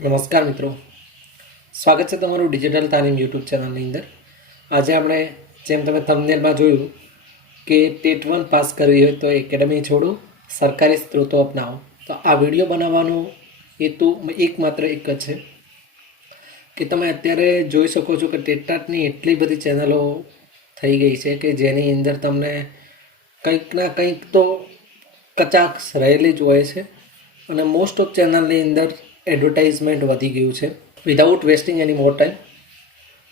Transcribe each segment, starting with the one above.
નમસ્કાર મિત્રો. સ્વાગત છે તમારું ડિજિટલ તાલીમ યુટ્યુબ ચેનલની અંદર. આજે આપણે જેમ તમે થંબનેલમાં જોયું કે ટેટ વન પાસ કરવી હોય તો એકેડમી છોડો, સરકારી સ્ત્રોતો અપનાવો. તો આ વીડિયો બનાવવાનો હેતુ એકમાત્ર એક જ છે કે તમે અત્યારે જોઈ શકો છો કે ટેટાટની એટલી બધી ચેનલો થઈ ગઈ છે કે જેની અંદર તમને કંઈક ના કંઈક તો કચાક્ષ રહેલી જ હોય છે. અને મોસ્ટ ઓફ ચેનલની અંદર એડવર્ટાઇઝમેન્ટ વધી ગયું છે. Without wasting any more time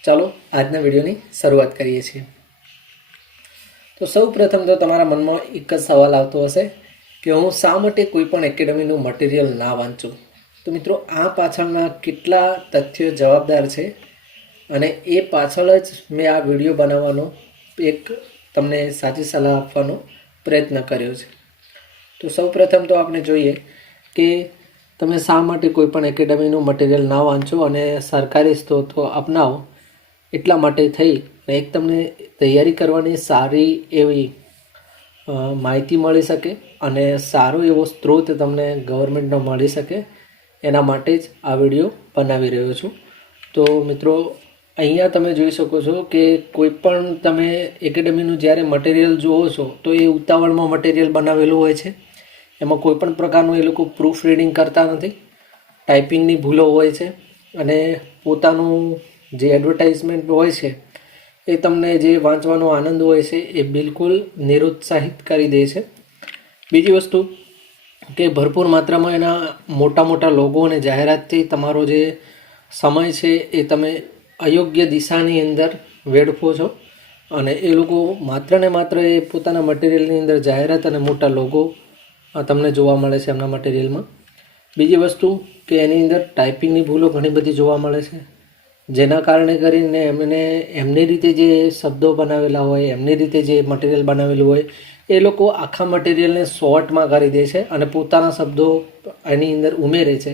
ચાલો, આજના વિડીયોની શરૂઆત કરીએ છીએ. તો સૌ પ્રથમ તો તમારા મનમાં એક જ સવાલ આવતો હશે કે હું શા માટે કોઈ પણ એકેડમીનું મટીરિયલ ના વાંચું? તો મિત્રો, આ પાછળના કેટલા તથ્યો જવાબદાર છે અને એ પાછળ જ મેં આ વીડિયો બનાવવાનો એક તમને સાચી સલાહ આપવાનો પ્રયત્ન કર્યો છે. તો સૌ પ્રથમ તો આપણે જોઈએ કે તમે શા માટે કોઈ પણ એકેડમીનું મટીરિયલ ના વાંચો અને સરકારી સ્ત્રોતો અપનાવો? એટલા માટે થઈ અને એક તમને તૈયારી કરવાની સારી એવી માહિતી મળી શકે અને સારો એવો સ્ત્રોત તમને ગવર્મેન્ટનો મળી શકે. એના માટે જ આ વીડિયો બનાવી રહ્યો છું. તો મિત્રો, અહીંયા તમે જોઈ શકો છો કે કોઈ પણ તમે એકેડમીનું જ્યારે મટીરિયલ જુઓ છો, તો એ ઉતાવળમાં મટીરિયલ બનાવેલું હોય છે. એમાં કોઈ પણ પ્રકારનું એ લોકો પ્રૂફ રીડિંગ કરતા નથી. ટાઈપિંગની ભૂલો હોય છે અને પોતાનું જે એડવર્ટાઇઝમેન્ટ હોય છે એ તમને જે વાંચવાનો આનંદ હોય છે એ બિલકુલ નિરુત્સાહિત કરી દે છે. બીજી વસ્તુ કે ભરપૂર માત્રામાં એના મોટા મોટા લોગો અને જાહેરાતથી તમારો જે સમય છે એ તમે અયોગ્ય દિશાની અંદર વેડફો છો અને એ લોકો માત્ર ને માત્ર એ પોતાના મટીરિયલની અંદર જાહેરાત અને મોટા લોગો તમને જોવા મળે છે એમના મટીરિયલમાં બીજી વસ્તુ કે એની અંદર ટાઈપિંગની ભૂલો ઘણી બધી જોવા મળે છે. જેના કારણે કરીને એમને એમની રીતે જે શબ્દો બનાવેલા હોય, એમની રીતે જે મટીરિયલ બનાવેલું હોય, એ લોકો આખા મટીરિયલને શોર્ટમાં કરી દે છે અને પોતાના શબ્દો એની અંદર ઉમેરે છે.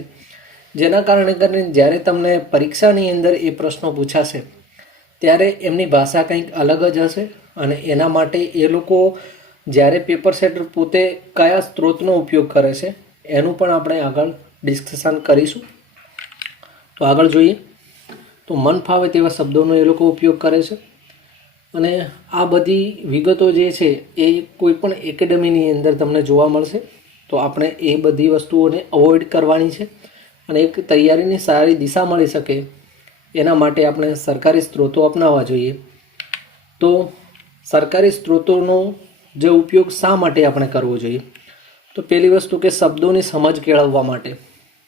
જેના કારણે કરીને જ્યારે તમને પરીક્ષાની અંદર એ પ્રશ્નો પૂછાશે, ત્યારે એમની ભાષા કંઈક અલગ જ હશે અને એના માટે એ લોકો જ્યારે પેપર સેટર પોતે કયા સ્ત્રોતનો ઉપયોગ કરે છે, એનું પણ આપણે આગળ ડિસ્કશન કરીશું. તો આગળ જોઈએ. તો મન ફાવે તેવા શબ્દોનો એ લોકો ઉપયોગ કરે છે. અને આ બધી વિગતો જે છે, એ કોઈ પણ એકેડમીની અંદર તમને જોવા મળશે. તો આપણે એ બધી વસ્તુઓને અવોઇડ કરવાની છે. અને એક તૈયારીની સારી દિશા મળી શકે, એના માટે આપણે સરકારી સ્ત્રોતો અપનાવવા જોઈએ. તો સરકારી સ્ત્રોતોનો જે ઉપયોગ શા માટે આપણે કરવો જોઈએ? તો પહેલી વસ્તુ કે શબ્દોની સમજ કેળવવા માટે.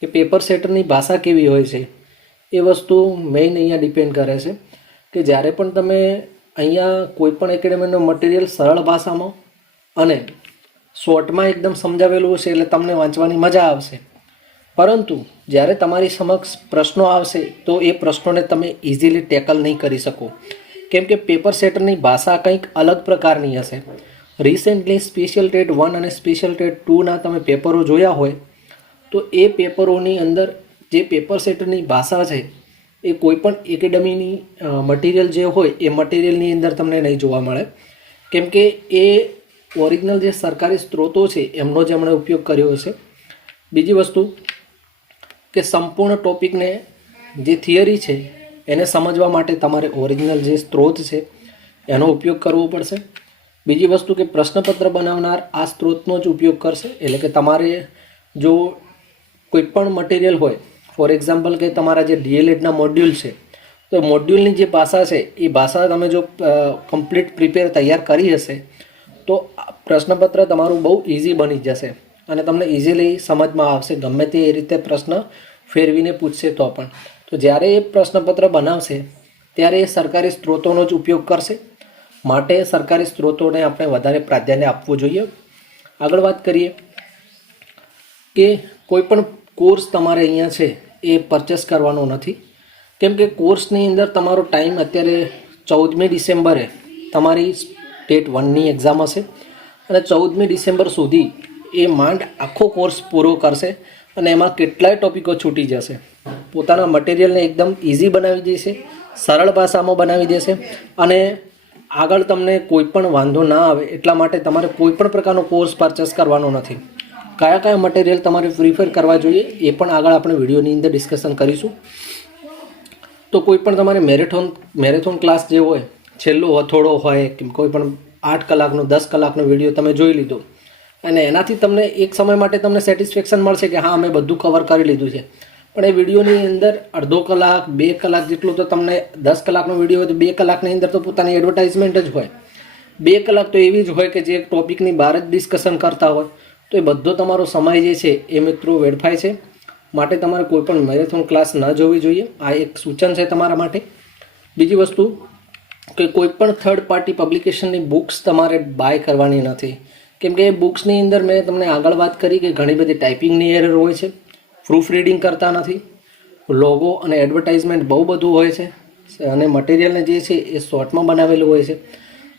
કે પેપર સેટરની ભાષા કેવી હોય છે? એ વસ્તુ મેઇન અહીંયા ડિપેન્ડ કરે છે કે જ્યારે પણ તમે અહીંયા કોઈપણ એકેડેમીનું મટીરિયલ સરળ ભાષામાં અને શોર્ટમાં એકદમ સમજાવેલું હશે એટલે તમને વાંચવાની મજા આવશે. પરંતુ જ્યારે તમારી સમક્ષ પ્રશ્નો આવશે તો એ પ્રશ્નોને તમે ઇઝીલી ટેકલ નહીં કરી શકો. કેમ કે પેપર સેટરની ભાષા કંઈક અલગ પ્રકારની હશે. રિસેન્ટલી સ્પેશિયલ ટેટ વન અને સ્પેશિયલ ટેટ ટુના તમે પેપરો જોયા હોય, તો એ પેપરોની અંદર જે પેપર સેટની ભાષા છે, એ કોઈપણ એકેડમીની મટીરિયલ જે હોય, એ મટીરિયલની અંદર તમને નહીં જોવા મળે. કેમ કે એ ઓરિજિનલ જે સરકારી સ્ત્રોતો છે, એમનો જ એમણે ઉપયોગ કર્યો હશે. બીજી વસ્તુ કે સંપૂર્ણ ટોપિકને જે થિયરી છે, એને સમજવા માટે તમારે ઓરિજિનલ જે સ્ત્રોત છે, એનો ઉપયોગ કરવો પડશે. બીજી વસ્તુ કે પ્રશ્નપત્ર બનાવનાર આ સ્ત્રોતનો જ ઉપયોગ કરશે. એટલે કે તમારે જો કોઈ પણ મટીરિયલ હોય ફોર એક્ઝામ્પલ કે તમારા જે ડીએલએડના મોડ્યુલ છે, તો મોડ્યુલની જે ભાષા છે, એ ભાષા તમે જો કમ્પ્લીટ પ્રિપેર તૈયાર કરી હશે, તો પ્રશ્નપત્ર તમારું બહુ ઇઝી બની જશે. અને તમને ઇઝીલી સમજમાં આવશે, ગમે તે રીતે પ્રશ્ન ફેરવીને પૂછશે તો પણ. તો જ્યારે એ પ્રશ્નપત્ર બનાવશે, ત્યારે એ સરકારી સ્ત્રોતોનો જ ઉપયોગ કરશે. માટે સરકારી સ્ત્રોતોને આપણે વધારે પ્રાધાન્ય આપવું જોઈએ. આગળ વાત કરીએ કે કોઈ પણ કોર્સ તમારે અહીંયા છે એ પરચેસ કરવાનો નથી. કેમ કે કોર્સની અંદર તમારો ટાઈમ અત્યારે ચૌદમી ડિસેમ્બરે તમારી સ્ટેટ વનની એક્ઝામ હશે અને ચૌદમી ડિસેમ્બર સુધી એ માંડ આખો કોર્સ પૂરો કરશે અને એમાં કેટલાય ટોપિકો છૂટી જશે. પોતાના મટીરિયલને એકદમ ઇઝી બનાવી દેશે, સરળ ભાષામાં બનાવી દેશે અને આગળ તમને કોઈ પણ વાંધો ના આવે એટલા માટે તમારે કોઈ પણ પ્રકારનો કોર્સ પરચેસ કરવાનો નથી. કયા કયા મટીરિયલ તમારે પ્રિફર કરવા જોઈએ એ પણ આગળ આપણે વિડીયોની અંદર ડિસ્કશન કરીશું. તો કોઈ પણ તમારે મેરેથોન મેરેથોન ક્લાસ જે હોય, છેલ્લો હથોડો હોય કે કોઈ પણ આઠ કલાકનો, દસ કલાકનો વીડિયો તમે જોઈ લીધો અને એનાથી તમને એક સમય માટે તમને સેટિસ્ફેક્શન મળશે કે હા અમે બધું કવર કરી લીધું છે. પણ એ વિડીયોની અંદર અડધો કલાક, બે કલાક જેટલું તો તમને દસ કલાકનો વીડિયો હોય તો બે કલાકની અંદર તો પોતાની એડવર્ટાઇઝમેન્ટ જ હોય. બે કલાક તો એવી જ હોય કે જે એક ટોપિકની બહાર જ ડિસ્કશન કરતા હોય. તો એ બધો તમારો સમય જે છે એ મિત્રો વેડફાય છે. માટે તમારે કોઈપણ મેરેથોન ક્લાસ ન જોવી જોઈએ. આ એક સૂચન છે તમારા માટે. બીજી વસ્તુ કે કોઈપણ થર્ડ પાર્ટી પબ્લિકેશનની બુક્સ તમારે બાય કરવાની નથી. કેમ કે એ બુક્સની અંદર મેં તમને આગળ વાત કરી કે ઘણી બધી ટાઈપિંગની એરર હોય છે. પ્રૂફ રીડિંગ કરતા નથી. લોગો અને એડવર્ટાઇઝમેન્ટ બહુ બધું હોય છે. અને મટીરિયલને જે છે એ શોર્ટમાં બનાવેલું હોય છે.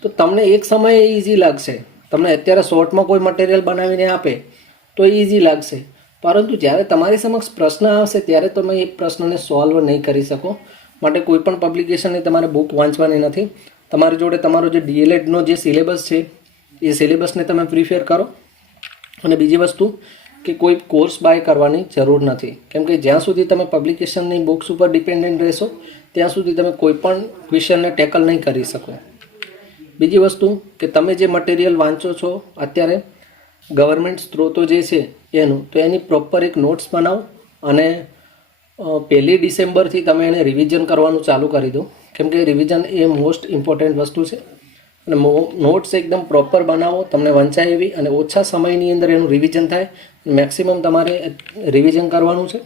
તો તમને એક સમયે ઇઝી લાગશે. તમને અત્યારે શોર્ટમાં કોઈ મટીરિયલ બનાવીને આપે, તો ઇઝી લાગશે. પરંતુ જ્યારે તમારી સમક્ષ પ્રશ્ન આવશે, ત્યારે તમે એ પ્રશ્નને સોલ્વ નહીં કરી શકો. માટે કોઈ પણ પબ્લિકેશનની તમારે બુક વાંચવાની નથી. તમારી જોડે તમારો જે ડીએલએડનો જે સિલેબસ છે, એ સિલેબસને તમે પ્રિફેર કરો. અને બીજી વસ્તુ કે કોઈ કોર્સ બાય કરવાની જરૂર નથી. કેમ કે જ્યાં સુધી તમે પબ્લિકેશનની બુક્સ ઉપર ડિપેન્ડન્ટ રહેશો, ત્યાં સુધી તમે કોઈ પણ ક્વેશ્ચનને ટેકલ નહીં કરી શકો. બીજી વસ્તુ કે તમે જે મટીરિયલ વાંચો છો, અત્યારે ગવર્મેન્ટ સ્ત્રોતો જે છે એનું, તો એની પ્રોપર એક નોટ્સ બનાવો અને પહેલી ડિસેમ્બરથી તમે એને રિવિઝન કરવાનું ચાલુ કરી દો. કેમ કે રિવિઝન એ મોસ્ટ ઇમ્પોર્ટન્ટ વસ્તુ છે. અને નોટ્સ એકદમ પ્રોપર બનાવો, તમને વંચાય એવી અને ઓછા સમયની અંદર એનું રિવિઝન થાય. મેક્સિમમ તમારે રિવિઝન કરવાનું છે.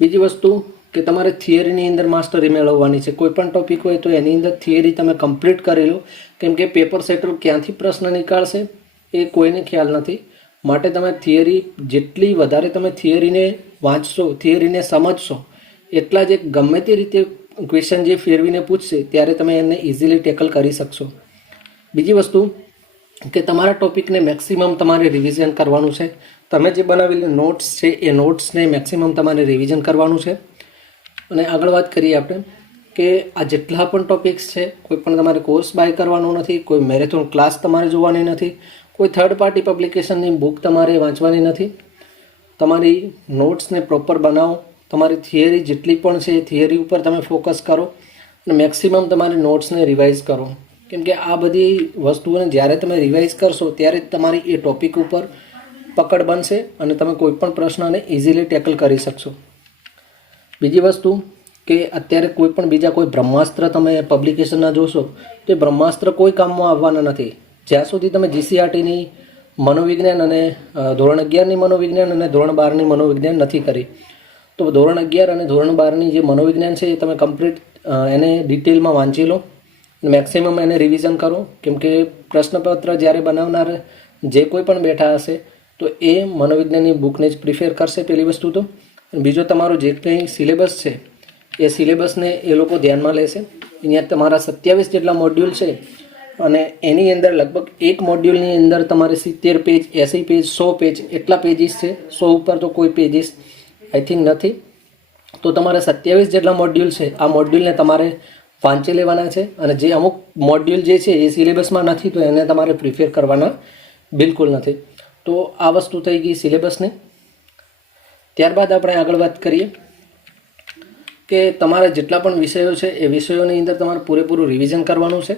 બીજી વસ્તુ કે તમારે થિયરીની અંદર માસ્ટરી મેળવવાની છે. કોઈ પણ ટોપિક હોય તો એની અંદર થિયરી તમે કમ્પ્લીટ કરી લો. કેમ કે પેપર સેટર ક્યાંથી પ્રશ્ન નીકાળશે એ કોઈને ખ્યાલ નથી. માટે તમે થિયરી જેટલી વધારે તમે થિયરીને વાંચશો થિયરીને સમજશો, એટલા જ એક ગમે તે રીતે ક્વેશ્ચન જે ફેરવીને પૂછશે, ત્યારે તમે એને ઇઝીલી ટેકલ કરી શકશો. બીજી વસ્તુ કે તમારા ટોપિકને મેક્સિમમ તમારે રિવિઝન કરવાનું છે. તમે જે બનાવેલી નોટ્સ છે, એ નોટ્સને મેક્સિમમ તમારે રિવિઝન કરવાનું છે. અને આગળ વાત કરીએ આપણે કે આ જેટલા પણ ટોપિક્સ છે, કોઈ પણ તમારે કોર્સ બાય કરવાનો નથી, કોઈ મેરેથોન ક્લાસ તમારે જોવાની નથી, કોઈ થર્ડ પાર્ટી પબ્લિકેશનની બુક તમારે વાંચવાની નથી. તમારી નોટ્સને પ્રોપર બનાવો. તમારી થિયરી જેટલી પણ છે એ થિયરી ઉપર તમે ફોકસ કરો અને મેક્સિમમ તમારી નોટ્સને રિવાઇઝ કરો. કેમ કે આ બધી વસ્તુઓને જ્યારે તમે રિવાઇઝ કરશો, ત્યારે તમારી એ ટોપિક ઉપર પકડ બનશે અને તમે કોઈ પણ પ્રશ્નને ઇઝીલી ટેકલ કરી શકશો. બીજી વસ્તુ કે અત્યારે કોઈ પણ બીજા કોઈ બ્રહ્માસ્ત્ર તમે પબ્લિકેશનના જોશો, તો એ બ્રહ્માસ્ત્ર કોઈ કામમાં આવવાના નથી. જ્યાં સુધી તમે જીસીઆરટીની મનોવિજ્ઞાન અને ધોરણ અગિયારની મનોવિજ્ઞાન અને ધોરણ બારની મનોવિજ્ઞાન નથી કરી. તો ધોરણ અગિયાર અને ધોરણ બારની જે મનોવિજ્ઞાન છે એ તમે કમ્પ્લીટ એને ડિટેલમાં વાંચી લો. મેક્સિમમ એને રિવિઝન કરો. કેમકે પ્રશ્નપત્ર જ્યારે બનાવનાર જે કોઈ પણ બેઠા હશે, તો એ મનોવિજ્ઞાનની બુકને જ પ્રિફેર કરશે પહેલી વસ્તુ તો. બીજો તમારો જે કંઈ સિલેબસ છે, એ સિલેબસને એ લોકો ધ્યાનમાં લેશે. અહીંયા તમારા સત્યાવીસ જેટલા મોડ્યુલ છે, અને એની અંદર લગભગ એક મોડ્યુલની અંદર તમારે સિત્તેર પેજ એંસી પેજ સો પેજ એટલા પેજીસ છે. સો ઉપર તો કોઈ પેજીસ આઈ થિંક નથી. તો તમારે સત્યાવીસ જેટલા મોડ્યુલ છે, આ મોડ્યુલને તમારે વાંચી લેવાના છે અને જે અમુક મોડ્યુલ જે છે એ સિલેબસમાં નથી, તો એને તમારે પ્રિફેર કરવાના બિલકુલ નથી. તો આ વસ્તુ થઈ ગઈ સિલેબસની ત્યારબાદ આપણે આગળ વાત કરીએ કે તમારા જેટલા પણ વિષયો છે, એ વિષયોની અંદર તમારે પૂરેપૂરું રિવિઝન કરવાનું છે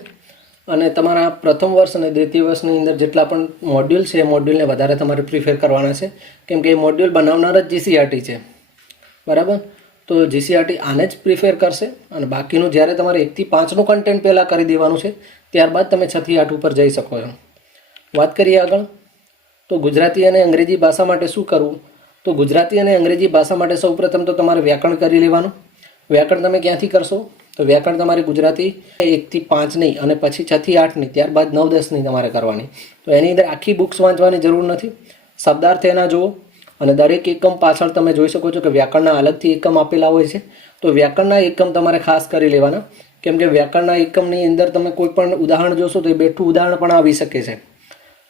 અને તમારા પ્રથમ વર્ષ અને દ્વિતીય વર્ષની અંદર જેટલા પણ મોડ્યુલ છે, એ મોડ્યુલને વધારે તમારે પ્રિફેર કરવાના છે. કેમ કે એ મોડ્યુલ બનાવનાર જ જીસીઆરટી છે. બરાબર? તો જીસીઆરટી આને જ પ્રિફેર કરશે અને બાકીનું જ્યારે તમારે એકથી પાંચનું કન્ટેન્ટ પહેલાં કરી દેવાનું છે, ત્યારબાદ તમે છથી આઠ ઉપર જઈ શકો એમ. વાત કરીએ આગળ. તો ગુજરાતી અને અંગ્રેજી ભાષા માટે શું કરવું? તો ગુજરાતી અને અંગ્રેજી ભાષા માટે સૌપ્રથમ તો તમારે વ્યાકરણ કરી લેવાનું. વ્યાકરણ તમે ક્યાંથી કરશો? તો વ્યાકરણ તમારે ગુજરાતી એકથી પાંચ નહીં અને પછી છથી આઠ નહીં, ત્યારબાદ નવ દસની તમારે કરવાની. તો એની અંદર આખી બુક્સ વાંચવાની જરૂર નથી. શબ્દાર્થ એના જુઓ. અને દરેક એકમ પાછળ તમે જોઈ શકો છો કે વ્યાકરણના અલગથી એકમ આપેલા હોય છે. તો વ્યાકરણના એકમ તમારે ખાસ કરી લેવાના. કેમ કે વ્યાકરણના એકમની અંદર તમે કોઈ પણ ઉદાહરણ જોશો તો એ બેઠું ઉદાહરણ પણ આવી શકે છે.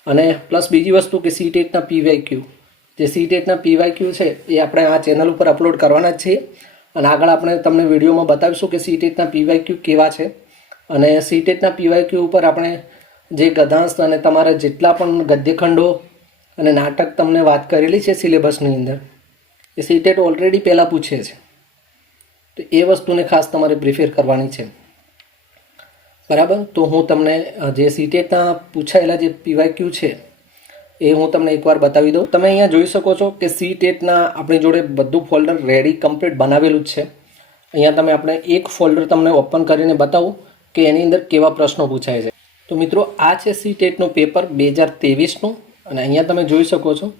અને પ્લસ બીજી વસ્તુ કે સી ટેટના પીવાય ક્યુ જે સી ટેટના પીવાય ક્યુ છે, એ આપણે આ ચેનલ ઉપર અપલોડ કરવાના જ છીએ. અને આગળ આપણે તમને વિડીયોમાં બતાવીશું કે સી ટેટના પીવાય ક્યુ કેવા છે. અને સી ટેટના પીવાય ક્યુ ઉપર આપણે જે ગધાંશ અને તમારા જેટલા પણ ગદ્યખંડો અને નાટક તમને વાત કરેલી છે સિલેબસની અંદર. એ સીટેટ ઓલરેડી પહેલાં પૂછે છે. તો એ વસ્તુને ખાસ તમારે પ્રિફેર કરવાની છે. બરાબર? તો હું તમને જે સીટેટના પૂછાયેલા જે પીવાય ક્યુ છે, એ હું તમને એકવાર બતાવી દઉં. તમે અહીંયા જોઈ શકો છો કે સી ટેટના આપણી જોડે બધું ફોલ્ડર રેડી, કમ્પ્લીટ બનાવેલું જ છે. અહીંયા તમે આપણે એક ફોલ્ડર તમને ઓપન કરીને બતાવું કે એની અંદર કેવા પ્રશ્નો પૂછાય છે. તો મિત્રો, આ છે સી ટેટનું પેપર બે હજાર ત્રેવીસનું. અને અહીંયા તમે જોઈ શકો છો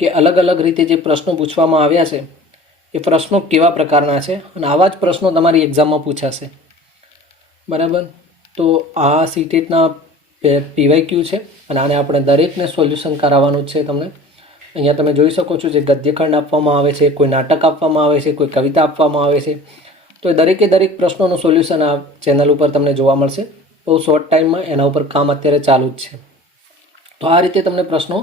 કે અલગ અલગ રીતે જે પ્રશ્નો પૂછવામાં આવ્યા છે, એ પ્રશ્નો કેવા પ્રકારના છે અને આવા જ પ્રશ્નો તમારી એક્ઝામમાં પૂછાશે. બરાબર? તો આ સીટેટના પીવાય ક્યુ છે અને આને આપણે દરેકને સોલ્યુશન કરાવવાનું છે તમને. અહીંયા તમે જોઈ શકો છો જે ગદ્યખંડ આપવામાં આવે છે, કોઈ નાટક આપવામાં આવે છે, કોઈ કવિતા આપવામાં આવે છે. તો એ દરેકે દરેક પ્રશ્નોનું સોલ્યુશન આ ચેનલ ઉપર તમને જોવા મળશે. બહુ શોર્ટ ટાઈમમાં એના ઉપર કામ અત્યારે ચાલુ જ છે. તો આ રીતે તમને પ્રશ્નો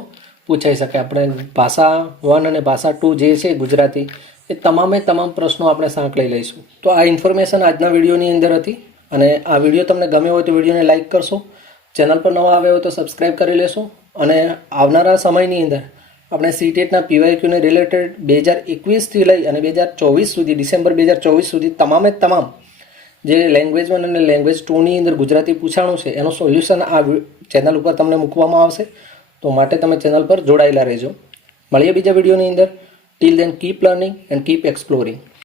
પૂછાઈ શકે. આપણે ભાષા વન અને ભાષા ટુ જે છે ગુજરાતી, એ તમામે તમામ પ્રશ્નો આપણે સાંકળી લઈશું. તો આ ઇન્ફોર્મેશન આજના વિડીયોની અંદર હતી અને આ વીડિયો તમને ગમ્યો હોય તો વિડીયોને લાઇક કરશો. ચેનલ પર નવા આવ્યા હોય તો સબસ્ક્રાઈબ કરી લેશો. અને આવનારા સમયની અંદર આપણે સીટેટના પીવાયક્યુને રિલેટેડ બે હજાર એકવીસથી લઈ અને બે હજાર ચોવીસ સુધી, ડિસેમ્બર બે હજાર ચોવીસ સુધી તમામે તમામ જે લેંગ્વેજ વન અને લેંગ્વેજ ટુની અંદર ગુજરાતી પૂછાણું છે, એનું સોલ્યુશન આ ચેનલ ઉપર તમને મૂકવામાં આવશે. તો માટે તમે ચેનલ પર જોડાયેલા રહેજો. મળીએ બીજા વિડીયોની અંદર. Till then keep learning and keep exploring